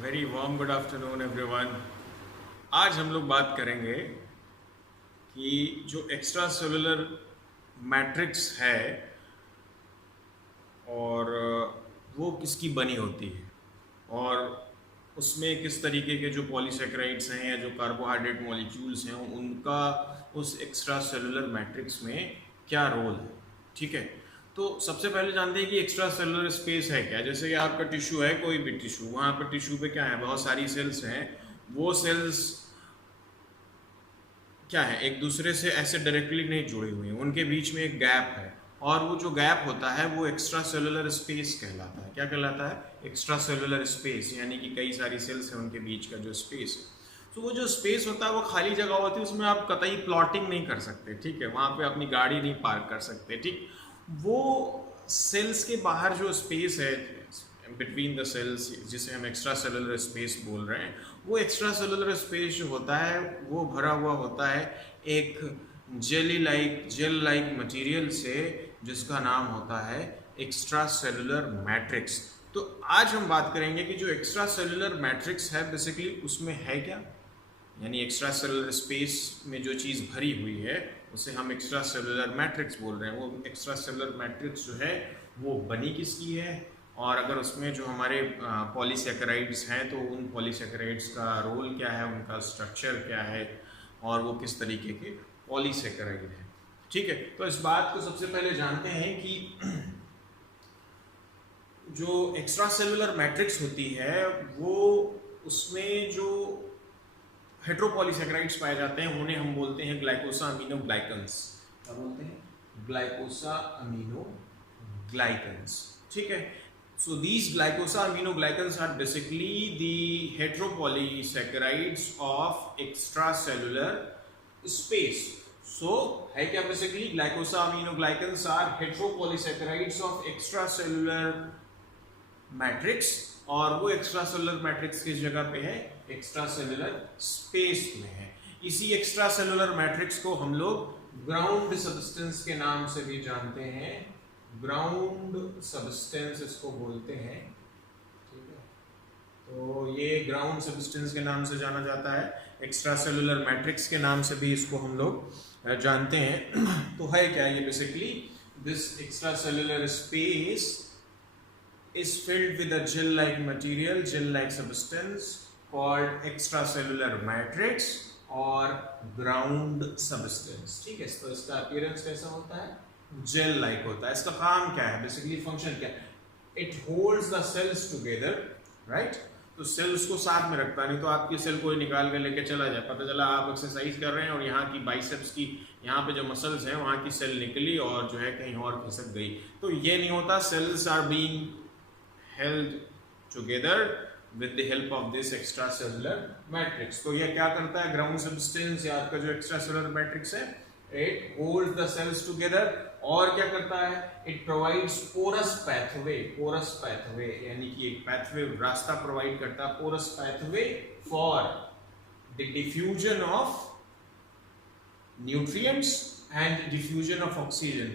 Very warm good afternoon everyone. आज हम लोग बात करेंगे कि जो एक्स्ट्रा सेलुलर मैट्रिक्स है और वो किसकी बनी होती है और उसमें किस तरीके के जो पॉलीसेकेराइड्स हैं या जो कार्बोहाइड्रेट मॉलिक्यूल्स हैं उनका उस एक्स्ट्रा सेलुलर मैट्रिक्स में क्या रोल है। ठीक है, तो सबसे पहले जानते हैं कि एक्स्ट्रा सेलुलर स्पेस है क्या। जैसे कि आपका टिश्यू है, कोई भी टिश्यू, वहाँ पर टिश्यू पे क्या है, बहुत सारी सेल्स हैं। वो सेल्स क्या है, एक दूसरे से ऐसे डायरेक्टली नहीं जुड़ी हुई हैं, उनके बीच में एक गैप है और वो जो गैप होता है वो एक्स्ट्रा सेलुलर स्पेस कहलाता है। क्या कहलाता है? एक्स्ट्रा सेलुलर स्पेस, यानी कि कई सारी सेल्स हैं उनके बीच का जो स्पेस है। तो वो जो स्पेस होता है वो खाली जगह होती है, उसमें आप कतई प्लॉटिंग नहीं कर सकते। ठीक है, वहाँ पे अपनी गाड़ी नहीं पार्क कर सकते। ठीक, वो सेल्स के बाहर जो स्पेस है बिटवीन द सेल्स, जिसे हम एक्स्ट्रा सेलुलर स्पेस बोल रहे हैं, वो एक्स्ट्रा सेलुलर स्पेस जो होता है वो भरा हुआ होता है एक जेल लाइक मटेरियल से, जिसका नाम होता है एक्स्ट्रा सेलुलर मैट्रिक्स। तो आज हम बात करेंगे कि जो एक्स्ट्रा सेलुलर मैट्रिक्स है बेसिकली उसमें है क्या, यानी एक्स्ट्रा सेलुलर स्पेस में जो चीज़ भरी हुई है उसे हम एक्स्ट्रा सेलुलर मैट्रिक्स बोल रहे हैं। वो एक्स्ट्रा सेलुलर मैट्रिक्स जो है वो बनी किसकी है, और अगर उसमें जो हमारे पॉलीसेकेराइड्स हैं तो उन पॉलीसेकेराइड्स का रोल क्या है, उनका स्ट्रक्चर क्या है और वो किस तरीके के पॉलीसेकेराइड है। ठीक है, तो इस बात को सबसे पहले जानते हैं कि जो एक्स्ट्रा सेलुलर मैट्रिक्स होती है वो उसमें जो हेट्रोपॉलीसेकेराइड्स पाए जाते हैं उन्हें हम बोलते हैं ग्लाइकोसा अमीनो ग्लाइकन्स। क्या बोलते हैं? ग्लाइकोसा अमीनो ग्लाइकन्स। ठीक है, so these glycosaminoglycans are basically the heteropolysaccharides of extracellular space. So है क्या, basically glycosaminoglycans are heteropolysaccharides of extracellular matrix, और वो एक्स्ट्रा सेलुलर मैट्रिक्स किस जगह पे है? एक्स्ट्रा सेलुलर स्पेस में है। इसी एक्स्ट्रा सेलुलर मैट्रिक्स को हम लोग ग्राउंड सब्सटेंस के नाम से भी जानते हैं। ग्राउंड सब्सटेंस इसको बोलते हैं। ठीक है, तो ये ग्राउंड सब्सटेंस के नाम से जाना जाता है, एक्स्ट्रा सेलुलर मैट्रिक्स के नाम से भी इसको हम लोग जानते हैं। तो है क्या ये? Basically this extra cellular space is filled with a gel-like material, gel-like substance called extracellular matrix और ground substance। ठीक है, तो इसका appearance कैसा होता है? जेल-like होता है। इसका काम क्या है, बेसिकली फंक्शन क्या है? It holds the cells together, right? तो सेल्स को साथ में रखता, नहीं तो आपकी सेल कोई निकाल के लेके चला जाए, पता चला आप एक्सरसाइज कर रहे हैं और यहाँ की बाइसेप्स की यहाँ पे जो मसल्स हैं वहाँ की सेल निकली और जो है कहीं और खिसक गई। तो ये नहीं होता, cells are being held together with the help of this extracellular matrix। तो ये क्या करता है? ग्राउंड सब्सटेंस या आपका जो एक्स्ट्रासेलुलर मैट्रिक्स है, it holds the cells together और क्या करता है? it provides porous pathway यानी कि एक pathway रास्ता प्रोवाइड करता है, porous pathway for the diffusion of nutrients and diffusion of oxygen।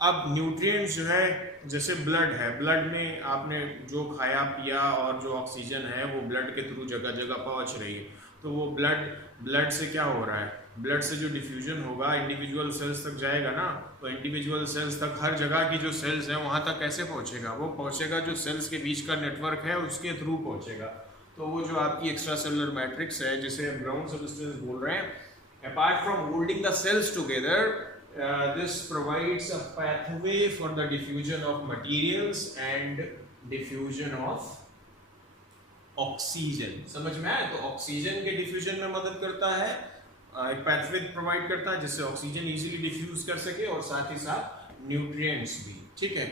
अब न्यूट्रिएंट्स जो है, जैसे ब्लड है, ब्लड में आपने जो खाया पिया और जो ऑक्सीजन है वो ब्लड के थ्रू जगह जगह पहुंच रही है। तो वो ब्लड से क्या हो रहा है? ब्लड से जो डिफ्यूजन होगा इंडिविजुअल सेल्स तक जाएगा ना, तो इंडिविजुअल सेल्स तक, हर जगह की जो सेल्स हैं वहाँ तक कैसे पहुँचेगा? वो पहुँचेगा जो सेल्स के बीच का नेटवर्क है उसके थ्रू पहुँचेगा। तो वो जो आपकी एक्स्ट्रा सेलुलर मैट्रिक्स है जिसे हम ग्राउंड सब्सटेंस बोल रहे हैं, apart from holding the cells together, this provides a pathway for the diffusion of materials and diffusion of oxygen। समझ में आया? तो ऑक्सीजन के डिफ्यूजन में मदद करता है, एक पैथवे प्रोवाइड करता है जिससे ऑक्सीजन इजीली डिफ्यूज कर सके और साथ ही साथ न्यूट्रिएंट्स भी। ठीक है,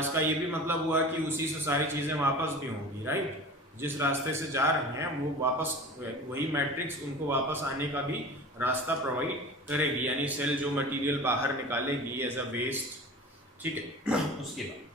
इसका ये भी मतलब हुआ कि उसी से सारी चीजें वापस भी होंगी, राइट? जिस रास्ते से जा रहे हैं वो वापस, वही मैट्रिक्स उनको वापस आने का भी रास्ता प्रोवाइड करेगी, यानी सेल जो मटेरियल बाहर निकालेगी एज अ वेस्ट। ठीक है, उसके बाद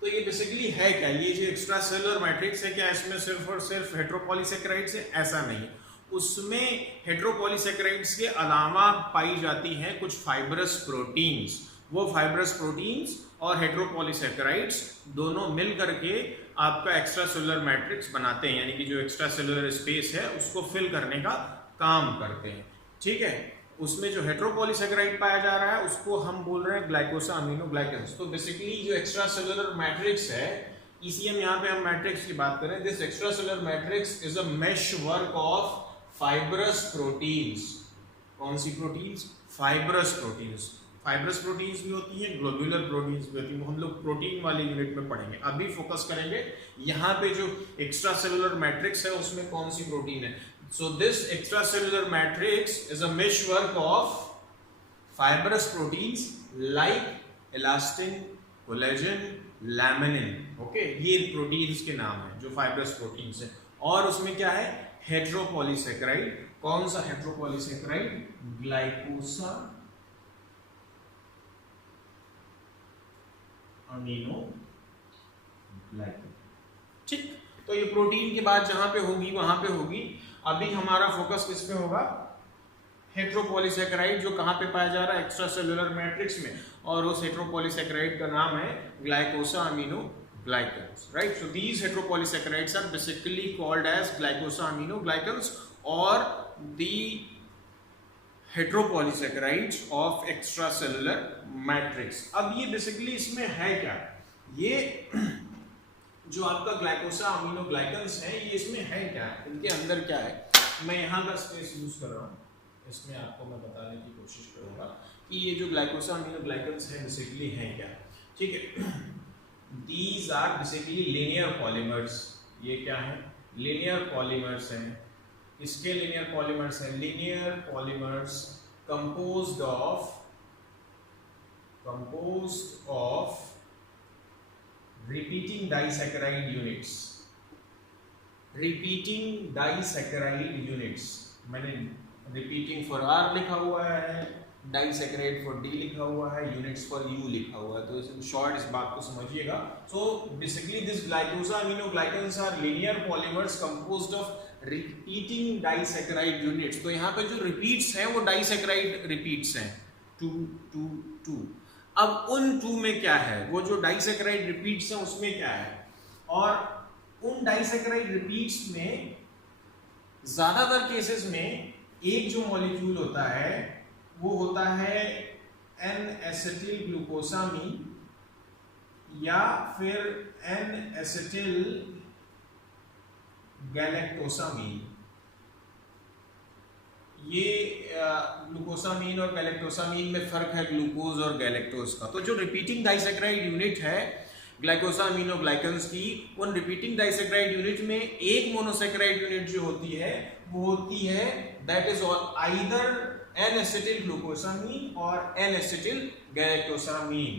तो ये बेसिकली है क्या, ये जो एक्स्ट्रा सेलुलर मैट्रिक्स है, क्या इसमें सिर्फ और सिर्फ हेट्रोपॉलीसेकेराइड्स है? ऐसा नहीं, उसमें हेट्रोपॉलीसेकेराइड्स के अलावा पाई जाती हैं कुछ फाइब्रस प्रोटीन्स। वो फाइब्रस प्रोटीन्स और हेट्रोपॉलीसेकेराइड्स दोनों मिल करके आपका एक्स्ट्रा सेलुलर मैट्रिक्स बनाते हैं, यानी कि जो एक्स्ट्रा सेलुलर स्पेस है उसको फिल करने का काम करते हैं। ठीक है, उसमें जो हेट्रोपॉलीसेकेराइड पाया जा रहा है उसको हम बोल रहे हैं ग्लाइकोसा अमीनोग्लाइकन्स। तो बेसिकली जो एक्स्ट्रा सेलुलर मैट्रिक्स है, ECM यहाँ पे हम मैट्रिक्स की बात करें, this extracellular matrix is a mesh work of fibrous proteins. कौन सी proteins? Fibrous proteins. Fibrous proteins भी होती हैं, ग्लोब्यूलर प्रोटीन्स भी होती हैं, वो हम लोग प्रोटीन वाले यूनिट में पढ़ेंगे। अभी फोकस करेंगे यहाँ पे जो एक्स्ट्रा सेलुलर मैट्रिक्स है उसमें कौन सी प्रोटीन है। So this extracellular matrix is a meshwork of fibrous proteins like elastin, collagen, laminin. Okay, ये प्रोटीन्स के नाम है जो फाइब्रस प्रोटीन्स है। और उसमें क्या है? हेट्रोपॉलीसेकेराइड। कौन सा हेट्रोपॉलीसेकेराइड? ग्लाइकोसा अमीनोग्लाइकन। ठीक, तो ये प्रोटीन के बाद जहां पे होगी वहां पे होगी। अभी हमारा फोकस किस पे होगा? हेट्रोपॉलीसेकेराइड, जो कहां पे पाया जा रहा है? एक्स्ट्रा सेलुलर मैट्रिक्स में, और उस हेट्रोपॉलीसेकेराइड का नाम है glycosaminoglycans, right. So these heteropolysaccharides are basically called as glycosaminoglycans और the heteropolysaccharides of extracellular matrix. अब ये बेसिकली इसमें है क्या? ये जो आपका ग्लाइकोसा अमीनोग्लाइकन्स है, ये इसमें है क्या, इनके अंदर क्या है? मैं यहाँ का स्पेस यूज कर रहा हूँ, इसमें आपको मैं बताने की कोशिश करूँगा कि ये जो ग्लाइकोसा अमीनोग्लाइकन्स है बेसिकली है क्या। ठीक है, these are basically linear polymers. ये क्या है? लीनियर पॉलीमर्स हैं। इसके लीनियर पॉलीमर्स हैं, linear polymers composed of repeating disaccharide units। repeating disaccharide units, मैंने repeating for R लिखा हुआ है, disaccharide for D लिखा हुआ है, units for U लिखा हुआ है, तो शॉर्ट इस बात को समझिएगा। So basically this glycosa aminoglycans are linear polymers composed of repeating disaccharide units। तो यहाँ पे जो repeats हैं वो disaccharide repeats हैं, 2 2 2। अब उन 2 में क्या है? वो जो डाइसैकेराइड रिपीट्स हैं उसमें क्या है? और उन डाइसैकेराइड रिपीट्स में ज्यादातर केसेस में एक जो मॉलिक्यूल होता है वो होता है N-एसिटिल ग्लूकोसामीन या फिर N-एसिटिल गैलेक्टोसामीन। ये ग्लूकोसामीन और गैलेक्टोसामीन में फर्क है ग्लूकोज और गैलेक्टोज का। तो जो रिपीटिंग डाइसैकेराइड यूनिट है ग्लाइकोसा अमीनोग्लाइकन्स की, उन रिपीटिंग डाइसैकेराइड यूनिट में एक मोनोसैकेराइड यूनिट जो होती है वो होती है दैट इज आइदर N-एसिटिल ग्लूकोसामीन और N-एसिटिल गैलेक्टोसामीन।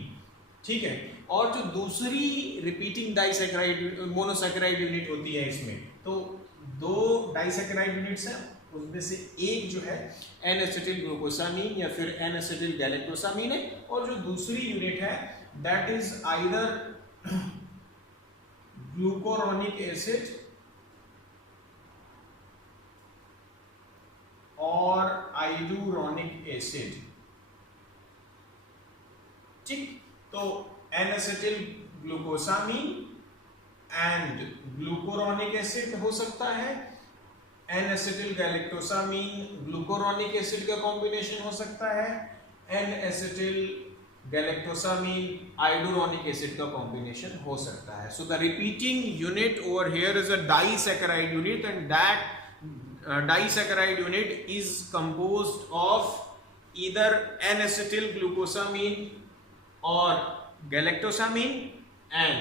ठीक है, और जो दूसरी रिपीटिंग डाइसैकेराइड मोनोसैकेराइड यूनिट होती है इसमें, तो 2 डाइसैकेराइड यूनिट्स हैं, उसमें से एक जो है N-एसिटिल ग्लूकोसामीन या फिर N-एसिटिल गैलेक्टोसामीन है, और जो दूसरी यूनिट है that is either glucuronic acid और आइडूरोनिक एसिड। ठीक, तो N-एसिटिल ग्लूकोसामीन एंड ग्लूकोरोनिक एसिड हो सकता है, N-एसिटिल गैलेक्टोसामीन ग्लूकोरोनिक एसिड का कॉम्बिनेशन हो सकता है, N-एसिटिल गैलेक्टोसामीन आइडूरोनिक एसिड का कॉम्बिनेशन हो सकता है। So the repeating unit over here is a disaccharide unit and that disaccharide unit is composed of either N-acetyl glucosamine or galactosamine and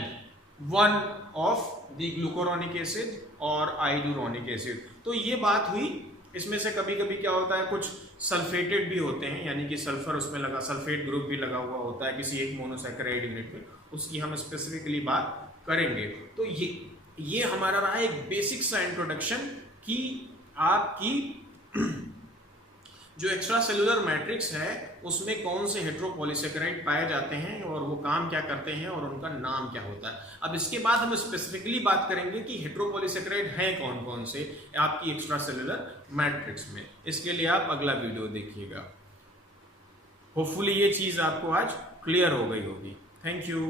one of the glucuronic acid और आइडूरोनिक acid. तो ये बात हुई। इसमें से कभी कभी क्या होता है, कुछ सल्फेटेड भी होते हैं, यानी कि सल्फर उसमें लगा, सल्फेट ग्रुप भी लगा हुआ होता है किसी एक मोनोसैकेराइड यूनिट में, उसकी हम स्पेसिफिकली बात करेंगे। तो ये हमारा रहा एक बेसिक सा इंट्रोडक्शन कि आपकी जो एक्स्ट्रा सेलुलर मैट्रिक्स है उसमें कौन से हेट्रोपॉलीसेकेराइड पाए जाते हैं और वो काम क्या करते हैं और उनका नाम क्या होता है। अब इसके बाद हम स्पेसिफिकली बात करेंगे कि हेट्रोपॉलीसेकेराइड हैं कौन कौन से आपकी एक्स्ट्रा सेलुलर मैट्रिक्स में। इसके लिए आप अगला वीडियो देखिएगा। होपफुली ये चीज आपको आज क्लियर हो गई होगी। Thank you.